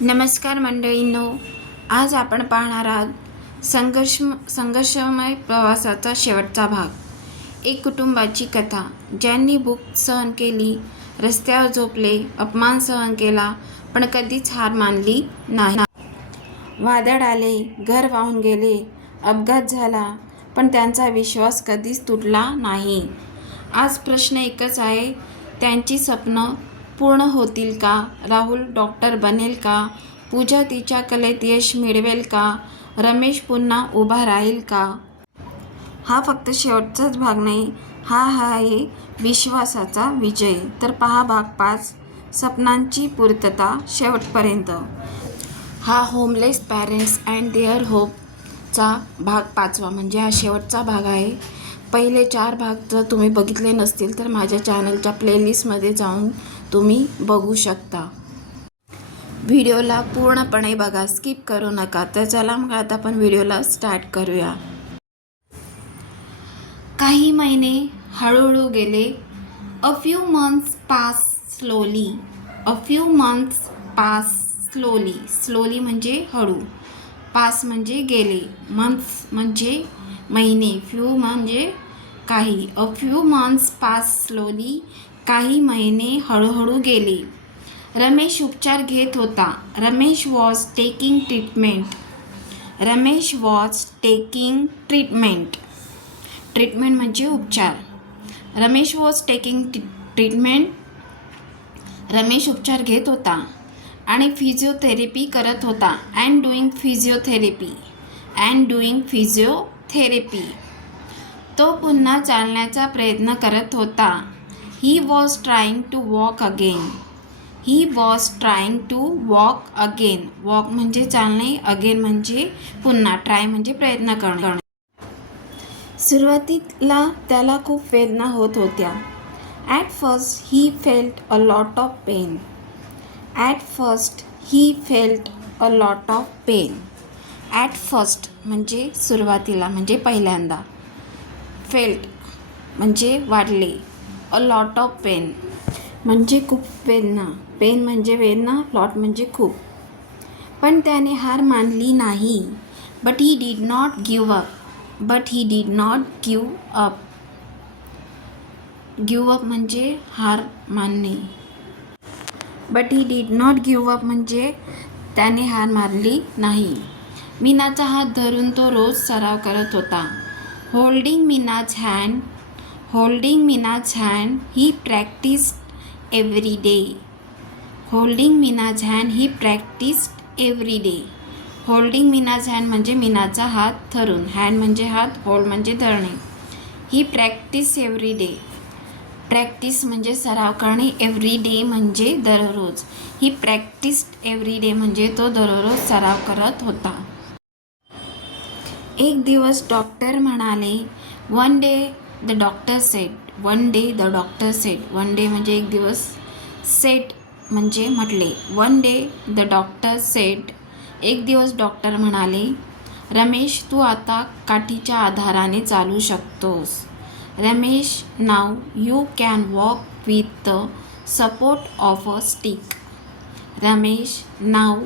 नमस्कार मंडळींनो, आज आपण पाहणार आहोत संघर्षमय प्रवासाचा शेवटचा भाग. एक कुटुंबाची कथा. ज्यांनी भूक सहन केली, रस्त्यावर झोपले, अपमान सहन केला, पण कधीच हार मानली नाही. वादळ आले, घर वाहून गेले, अपघात झाला, पण त्यांचा विश्वास कधीच तुटला नाही. आज प्रश्न एकच आहे, त्यांची स्वप्नं पूर्ण होतील का? राहुल डॉक्टर बनेल का? पूजा तिच्या कलेत यश मिळवेल का? रमेश पुन्हा उभा राहील का? हा फक्त शेवटचाच भाग नाही, हा आहे विश्वासाचा विजय. तर पहा भाग 5, स्वप्नांची पूर्तता शेवटपर्यंत. हा होमलेस पॅरेंट्स अँड देअर होपचा भाग 5वा, म्हणजे हा शेवटचा भाग आहे. पहिले 4 भाग जर तुम्ही बघितले नसतील तर माझ्या चॅनलच्या प्लेलिस्टमध्ये जाऊन तुम्ही बघू शकता. व्हिडिओला पूर्णपणे बघा, स्किप करू नका. तर चला मग आता आपण व्हिडिओला स्टार्ट करूया. काही महिने हळूहळू गेले. अ फ्यू मंथ्स पास स्लोली. अ few months pass slowly. Slowly म्हणजे हळू, पास म्हणजे गेले, मंथ्स म्हणजे महिने, फ्यू म्हणजे काही. A few months pass slowly. काही महिने हळूहळू गेले. रमेश उपचार घेत होता. Ramesh was taking treatment. Ramesh was taking treatment. Treatment म्हणजे उपचार. Ramesh was taking treatment. Ramesh उपचार घेत होता आणि फिजिओथेरपी करत होता. And doing physiotherapy. And doing physiotherapy. तो पुन्हा चालण्याचा प्रयत्न करत होता. He was trying to walk again. He was trying to walk again. Walk म्हणजे चालणे, अगेन म्हणजे पुन्हा, ट्राय म्हणजे प्रयत्न करणे. सुरुवातीला त्याला खूप वेदना होत होत्या. At first he felt a lot of pain. At first he felt a lot of pain. At first म्हणजे सुरुवातीला, म्हणजे पहिल्यांदा. फेल्ट म्हणजे वाढले. अ लॉट ऑफ पेन म्हणजे खूप वेदना. पेन म्हणजे वेदना, लॉट म्हणजे खूप. पण त्याने हार मानली नाही. But he did not give up. But he did not give up. Give up म्हणजे हार मानणे. But he did not give up म्हणजे त्याने हार मानली नाही. मीनाचा हात धरून तो रोज सराव करत होता. Holding Meena's hand. Holding Meena's hand he practised every day. Holding Meena's hand he practised every day. Holding Meena's hand म्हणजे मीनाचा हात धरून. हँड म्हणजे हात, होल्ड म्हणजे धरणे. ही प्रॅक्टिस एव्हरी डे. प्रॅक्टिस म्हणजे सराव करणे, एव्हरी डे म्हणजे दररोज. ही प्रॅक्टिस्ड एव्हरी डे म्हणजे तो दररोज सराव करत होता. एक दिवस डॉक्टर म्हणाले. One day the doctor sed. One day the doctor sed. One day म्हणजे एक दिवस, सेड म्हणजे म्हटले. One day the doctor sed. एक दिवस डॉक्टर म्हणाले, रमेश तू आता काठीच्या आधाराने चालू शकतोस. Ramesh now you can walk with the support of a stick. Ramesh now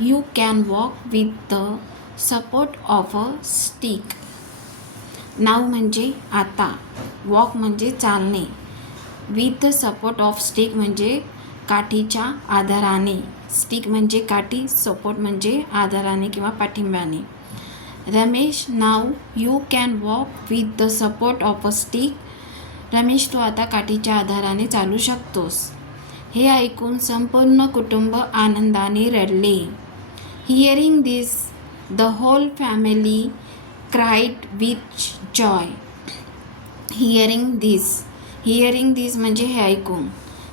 you can walk with the support of a stick. Now म्हणजे आता, वॉक म्हणजे चालणे, with the support of stick म्हणजे काठीच्या आधाराने. स्टिक म्हणजे काठी, सपोर्ट म्हणजे आधाराने किंवा पाठिंब्याने. Ramesh now you can walk with the support of a stick. Ramesh तू आता काठीच्या आधाराने चालू शकतोस. हे ऐकून संपूर्ण कुटुंब आनंदाने रडले. Hearing this the whole family cried with joy. Hearing this. Hearing this म्हणजे हे ऐकून.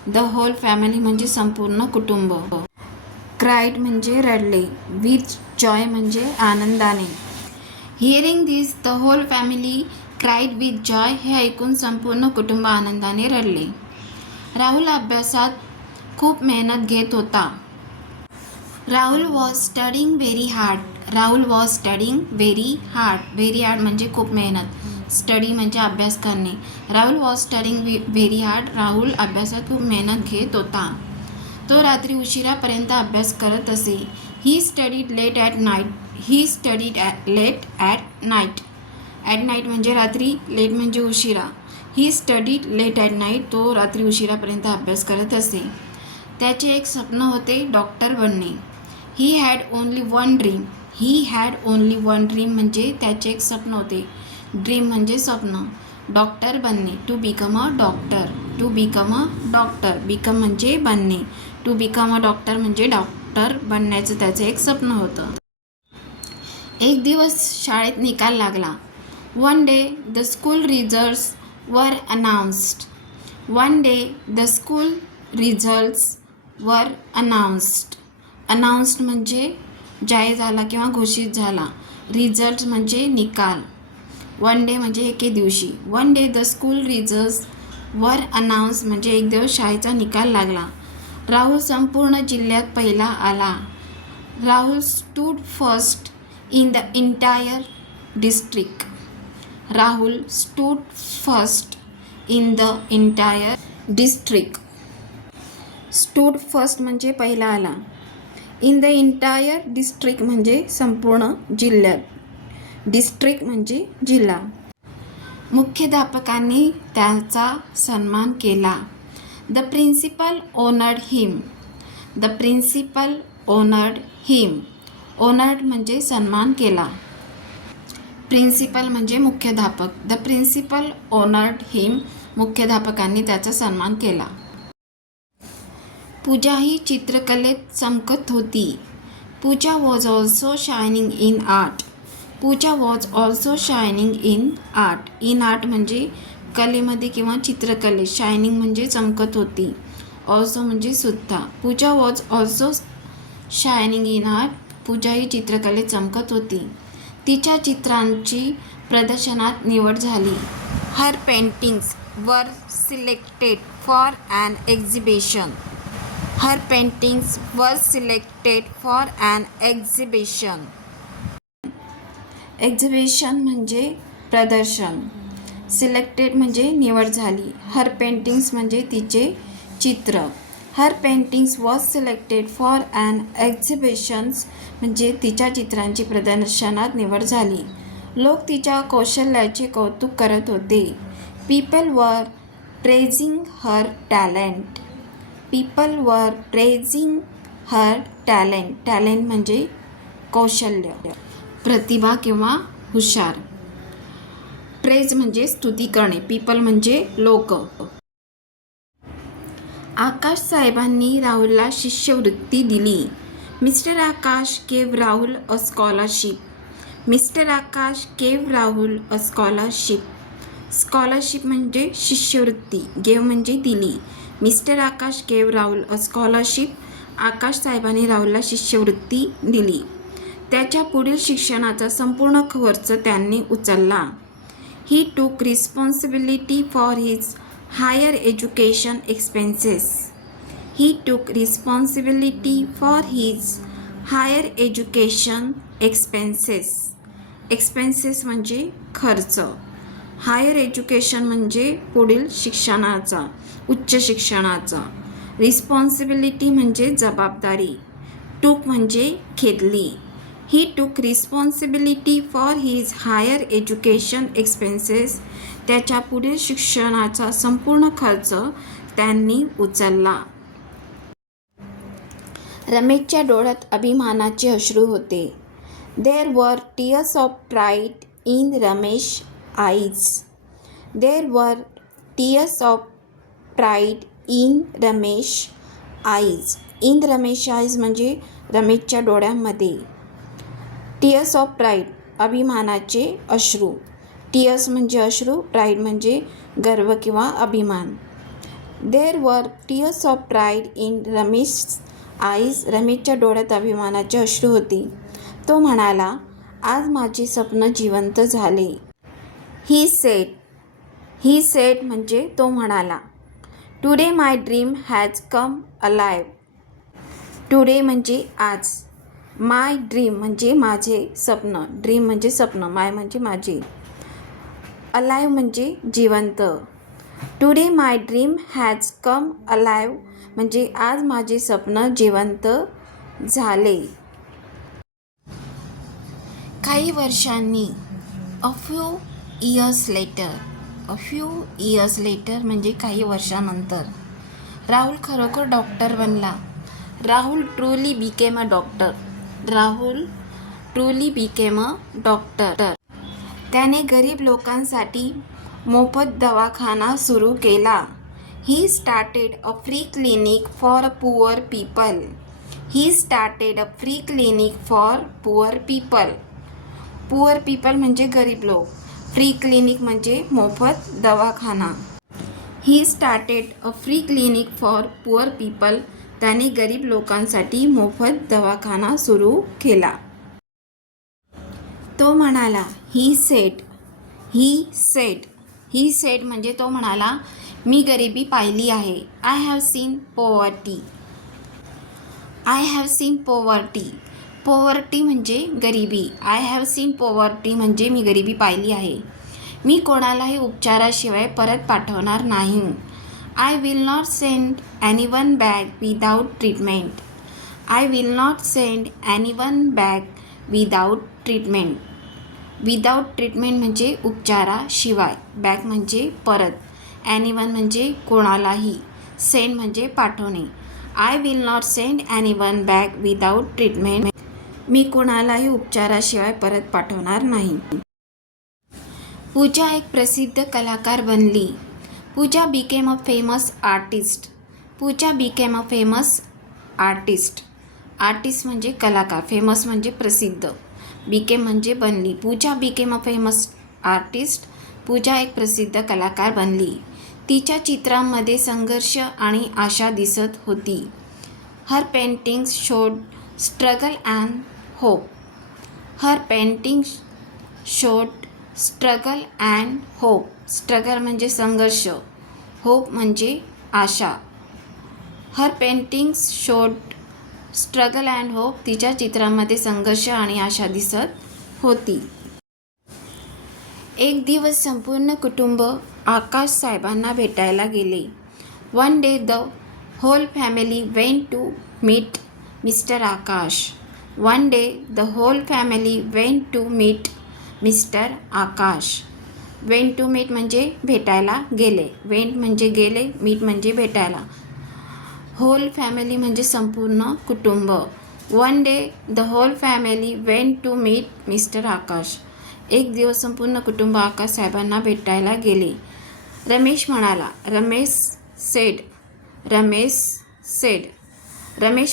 द होल फॅमिली म्हणजे संपूर्ण कुटुंब. क्राईड म्हणजे रडले. विथ जॉय म्हणजे आनंदाने. Hearing this the whole family cried with joy. हे ऐकून संपूर्ण कुटुंब आनंदाने रडले. राहुल अभ्यासात खूप मेहनत घेत होता. Rahul was studying very hard. Rahul was studying very hard. Very hard म्हणजे खूप मेहनत. स्टडी म्हणजे अभ्यास करणे. Rahul was studying very hard. Rahul अभ्यासात खूप मेहनत घेत होता. तो रात्री उशिरापर्यंत अभ्यास करत असे. He studied late at night. He studied late at night. At night म्हणजे रात्री, लेट म्हणजे उशिरा. He studied late at night. तो रात्री उशिरापर्यंत अभ्यास करत असे. त्याचे एक स्वप्न होते, डॉक्टर बनणे. He had only one dream. He had only one dream म्हणजे त्याचे एक स्वप्न होते. ड्रीम म्हणजे स्वप्न. डॉक्टर बनणे. To become a doctor. To become a doctor. Become म्हणजे बनणे. टू बिकम अ डॉक्टर म्हणजे डॉक्टर बनण्याचं त्याचं एक स्वप्न होतं. एक दिवस शाळेत निकाल लागला. One day the school results were announced. One day the school results were announced. Announced म्हणजे जाहीर झाला किंवा घोषित झाला. रिझल्ट म्हणजे निकाल. वन डे म्हणजे एके दिवशी. One day the school results वर अनाउन्स म्हणजे एक दिवस शाळेचा निकाल लागला. राहुल संपूर्ण जिल्ह्यात पहिला आला. Rahul stood first in the entire district. Rahul stood first in the entire district. Stood first म्हणजे पहिला आला. इन द इंटायर डिस्ट्रिक्ट म्हणजे संपूर्ण जिल्ह्यात. डिस्ट्रिक्ट म्हणजे जिल्हा. मुख्याध्यापकांनी त्याचा सन्मान केला. The principal honoured him. The principal honoured him. Honoured म्हणजे सन्मान केला. प्रिन्सिपल म्हणजे मुख्याध्यापक. The principal honoured him. मुख्याध्यापकांनी त्याचा सन्मान केला. पूजा ही चित्रकलेत चमकत होती. Pooja was also shining in art. Pooja was also shining in art. In art म्हणजे कलेमध्ये किंवा चित्रकलेत. शायनिंग म्हणजे चमकत होती. ऑल्सो म्हणजे सुद्धा. Pooja was also shining in art. Pooja ही चित्रकलेत चमकत होती. तिच्या चित्रांची प्रदर्शनात निवड झाली. Her paintings were selected for an exhibition. Her paintings were selected for an exhibition. Exhibition म्हणजे प्रदर्शन. सिलेक्टेड म्हणजे निवड झाली. हर पेंटिंग्स म्हणजे तिचे चित्र. Her paintings was selected for an exhibitions म्हणजे तिच्या चित्रांची प्रदर्शनात निवड झाली. लोक तिच्या कौशल्याचे कौतुक करत होते. People were praising her talent. People were praising her talent. Talent म्हणजे कौशल्य, प्रतिभा किंवा हुशार. प्रेज म्हणजे स्तुती करणे. पीपल म्हणजे लोक. आकाश साहेबांनी राहुलला शिष्यवृत्ती दिली. Mister Akash gave Rahul a scholarship. Mister Akash gave Rahul a scholarship. Scholarship म्हणजे शिष्यवृत्ती. गेव म्हणजे दिली. Mister Akash gave Rahul a scholarship. Akash साहेबांनी राहुलला शिष्यवृत्ती दिली. त्याच्या पुढील शिक्षणाचा संपूर्ण खर्च त्यांनी उचलला. He took responsibility for his higher education expenses. He took responsibility for his higher education expenses. Expenses म्हणजे खर्च. हायर एज्युकेशन म्हणजे पुढील शिक्षणाचा, उच्च शिक्षणाचा. रिस्पॉन्सिबिलिटी म्हणजे जबाबदारी. टूक म्हणजे घेतली. He took responsibility for his higher education expenses. त्याच्या पुढील शिक्षणाचा संपूर्ण खर्च त्यांनी उचलला. रमेशच्या डोळ्यात अभिमानाचे अश्रू होते. There were tears of pride in Ramesh eyes. There were tears of pride in Ramesh eyes. In Ramesh eyes म्हणजे रमेशच्या डोळ्यांमध्ये. टीयर्स ऑफ प्राईड अभिमानाचे अश्रू. टीयर्स म्हणजे अश्रू, प्राईड म्हणजे गर्व किंवा अभिमान. देर were tears of pride in Ramesh eyes. रमेशच्या डोळ्यात अभिमानाचे अश्रू होते. तो म्हणाला, आज माझे स्वप्न जिवंत झाले. He said. ही सेड म्हणजे तो म्हणाला. Today my dream has come alive. Today म्हणजे आज. माय ड्रीम म्हणजे माझे स्वप्न. ड्रीम म्हणजे स्वप्न. माय म्हणजे माझे. अलाइव्ह म्हणजे जिवंत. Today my dream has come alive म्हणजे आज माझे स्वप्न जिवंत झाले. काही वर्षांनी, अ फ्यू इयर्स लेटर म्हणजे काही वर्षानंतर राहुल खरोखर डॉक्टर बनला. Rahul truly became a doctor. त्याने गरीब लोकांसाठी मोफत दवाखाना सुरू केला. He started a free clinic for poor people. Poor people म्हणजे गरीब लोक. फ्री क्लिनिक म्हणजे मोफत दवाखाना. He started a free clinic for poor people. त्याने गरीब लोकांसाठी मोफत दवाखाना सुरू केला. तो म्हणाला, ही सेड म्हणजे तो म्हणाला, मी गरिबी पाहिली आहे. I have seen poverty. Poverty म्हणजे गरिबी. आय हॅव सीन पॉवर्टी म्हणजे मी गरिबी पाहिली आहे. मी कोणालाही उपचाराशिवाय परत पाठवणार नाही. I will not send anyone back without treatment. Without treatment म्हणजे उपचाराशिवाय. बॅक म्हणजे परत. एनीवन म्हणजे कोणालाही. सेंड म्हणजे पाठवणे. I will not send anyone back without treatment. मी कोणालाही उपचाराशिवाय परत पाठवणार नाही. पूजा एक प्रसिद्ध कलाकार बनली. Pooja became a famous artist. Artist म्हणजे कलाकार. फेमस म्हणजे प्रसिद्ध. बिकेम म्हणजे बनली. Pooja became a famous artist. Pooja एक प्रसिद्ध कलाकार बनली. तिच्या चित्रांमध्ये संघर्ष आणि आशा दिसत होती. Her paintings showed struggle and hope. Struggle म्हणजे संघर्ष. होप म्हणजे आशा. Her paintings showed struggle and hope. तिच्या चित्रांमध्ये संघर्ष आणि आशा दिसत होती. एक दिवस संपूर्ण कुटुंब आकाश साहेबांना भेटायला गेले. One day the whole family went to meet mister Akash. Went to meet म्हणजे भेटायला गेले. वेंट म्हणजे गेले, मीट म्हणजे भेटायला. होल फॅमिली म्हणजे संपूर्ण कुटुंब. One day the whole family went to meet mister Akash. एक दिवस संपूर्ण कुटुंब आकाश साहेबांना भेटायला गेले. रमेश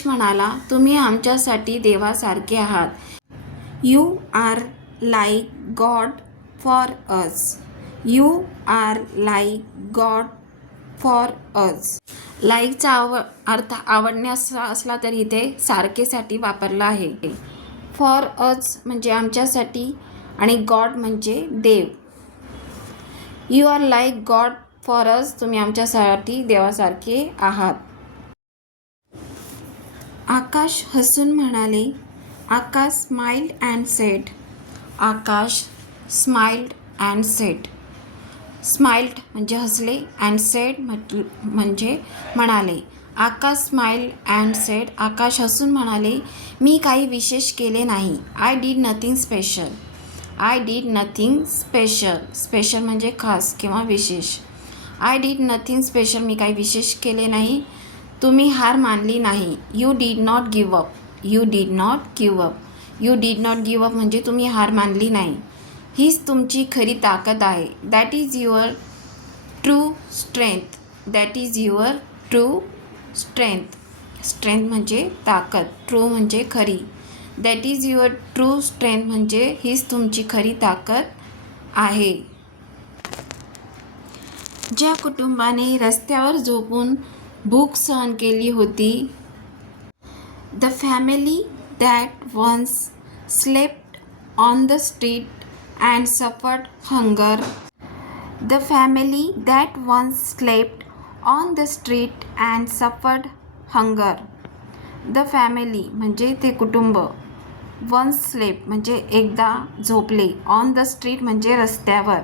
म्हणाला, तुम्ही आमच्यासाठी देवासारखे आहात. You are like God for us. लाईकचा अर्थ आवडण्याचा असला तरी इथे सारखेसाठी वापरला आहे. फॉर अस म्हणजे आमच्यासाठी आणि गॉड म्हणजे देव. You are like God for us. तुम्ही आमच्यासाठी देवासारखे आहात. आकाश हसून म्हणाले. Akash smiled and said. Smiled म्हणजे हसले. अँड सेड म्हणजे म्हणाले. Akash smiled and said. Akash हसून म्हणाले, मी काही विशेष केले नाही. I did nothing special. Special म्हणजे खास किंवा विशेष. I did nothing special. मी काही विशेष केले नाही. तुम्ही हार मानली नाही. You did not give up म्हणजे तुम्ही हार मानली नाही. हीच तुमची खरी ताकद आहे. That is your true strength. Strength म्हणजे ताकद. ट्रू म्हणजे खरी. That is your true strength म्हणजे हीच तुमची खरी ताकद आहे. ज्या कुटुंबाने रस्त्यावर झोपून भूक सहन केली होती. The family that once slept on the street and suffered hunger. The family that once slept on the street and suffered hunger. The family म्हणजे ते कुटुंब. वन्स स्लेप्ट म्हणजे एकदा झोपले. ऑन द स्ट्रीट म्हणजे रस्त्यावर.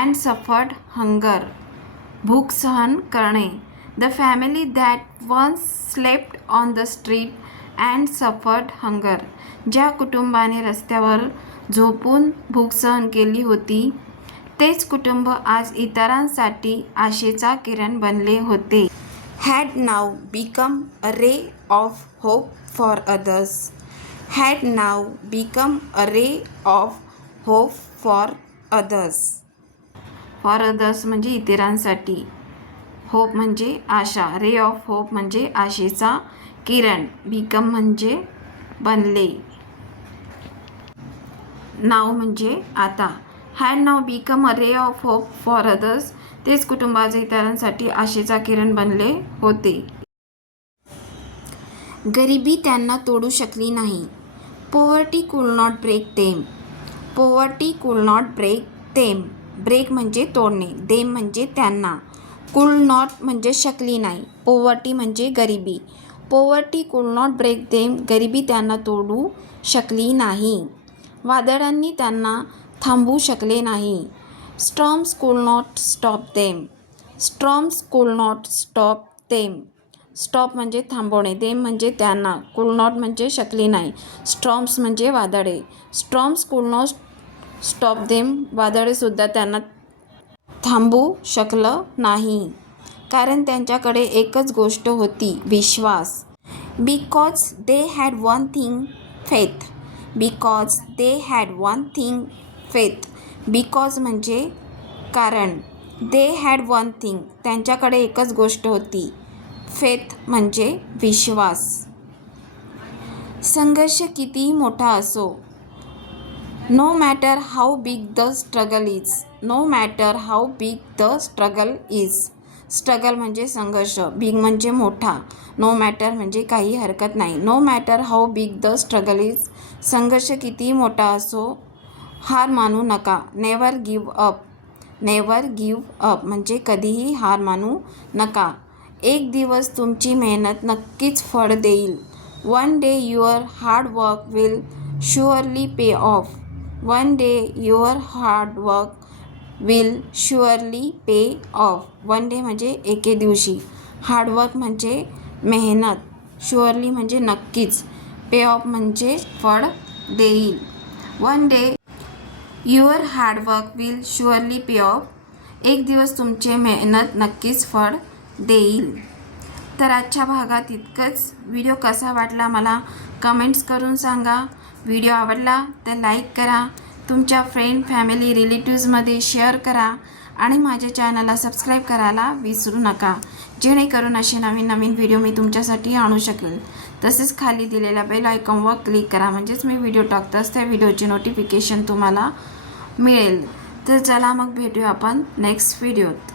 अँड सफर्ड हंगर भूक सहन करणे. The family that once slept on the street and suffered hunger. ज्या कुटुंबाने रस्त्यावर झोपून भूक सहन केली होती, तेच कुटुंब आज इतरांसाठी आशेचा किरण बनले होते. Had now become a ray of hope for others. Had now become a ray of hope for others. For others म्हणजे इतरांसाठी. होप म्हणजे आशा. रे ऑफ होप म्हणजे आशेचा किरण. बिकम म्हणजे बनले. नाव म्हणजे आता. Had now become a ray of hope for others. तेच कुटुंबाचे इतरांसाठी आशेचा किरण बनले होते. गरिबी त्यांना तोडू शकली नाही. पॉवर्टी कुड नॉट ब्रेक देम. पॉवर्टी कुड नॉट ब्रेक देम. ब्रेक म्हणजे तोडणे, देम म्हणजे त्यांना, कुड नॉट म्हणजे शकली नाही, पॉवर्टी म्हणजे गरिबी. पॉवर्टी कुड नॉट ब्रेक देम. गरिबी त्यांना तोडू शकली नाही. वादळांनी त्यांना थांबवू शकले नाही. Storms could not stop them. Storms could not stop them. Stop म्हणजे थांबवणे, देम म्हणजे त्यांना, कुड नॉट म्हणजे शकली नाही, स्टॉर्म्स म्हणजे वादळे. Storms could not stop them. वादळेसुद्धा त्यांना थांबवू शकलं नाही. कारण त्यांच्याकडे एकच गोष्ट होती, विश्वास. Because they had one thing, faith. Because they had one thing, faith. Because म्हणजे कारण, दे हॅड वन थिंग त्यांच्याकडे एकच गोष्ट होती, फेथ म्हणजे विश्वास. संघर्ष कितीही मोठा असो, no matter how big the struggle is. No matter how big the struggle is. Struggle म्हणजे संघर्ष, बिग म्हणजे मोठा, नो मॅटर म्हणजे काही हरकत नाही. No matter how big the struggle is. संघर्ष कितीही मोठा असो, हार मानू नका. Never give up. Never give up म्हणजे कधीही हार मानू नका. एक दिवस तुमची मेहनत नक्कीच फळ देईल. One day your hard work will surely pay of. One day your hard work will surely pay of. One day म्हणजे एके दिवशी, हार्डवर्क म्हणजे मेहनत, शुअरली म्हणजे नक्कीच, पे ऑफ म्हणजे फळ देईल. One day your hard work will surely pay of. एक दिवस तुमचे मेहनत नक्कीच फळ देईल. तर आजच्या भागात इतकंच. व्हिडिओ कसा वाटला मला कमेंट्स करून सांगा. व्हिडिओ आवडला तर लाईक करा, तुमच्या फ्रेंड, फॅमिली, रिलेटिव्समध्ये शेअर करा आणि माझ्या चॅनलला सबस्क्राईब करायला विसरू नका, जेणेकरून असे नवीन नवीन व्हिडिओ मी तुमच्यासाठी आणू शकेल. तसेच खाली दिलेल्या बेल आयकॉनवर क्लिक करा, म्हणजेच मी व्हिडिओ टाकताच त्या व्हिडिओचे नोटिफिकेशन तुम्हाला मिळेल. तर चला मग भेटूया आपण नेक्स्ट व्हिडिओत.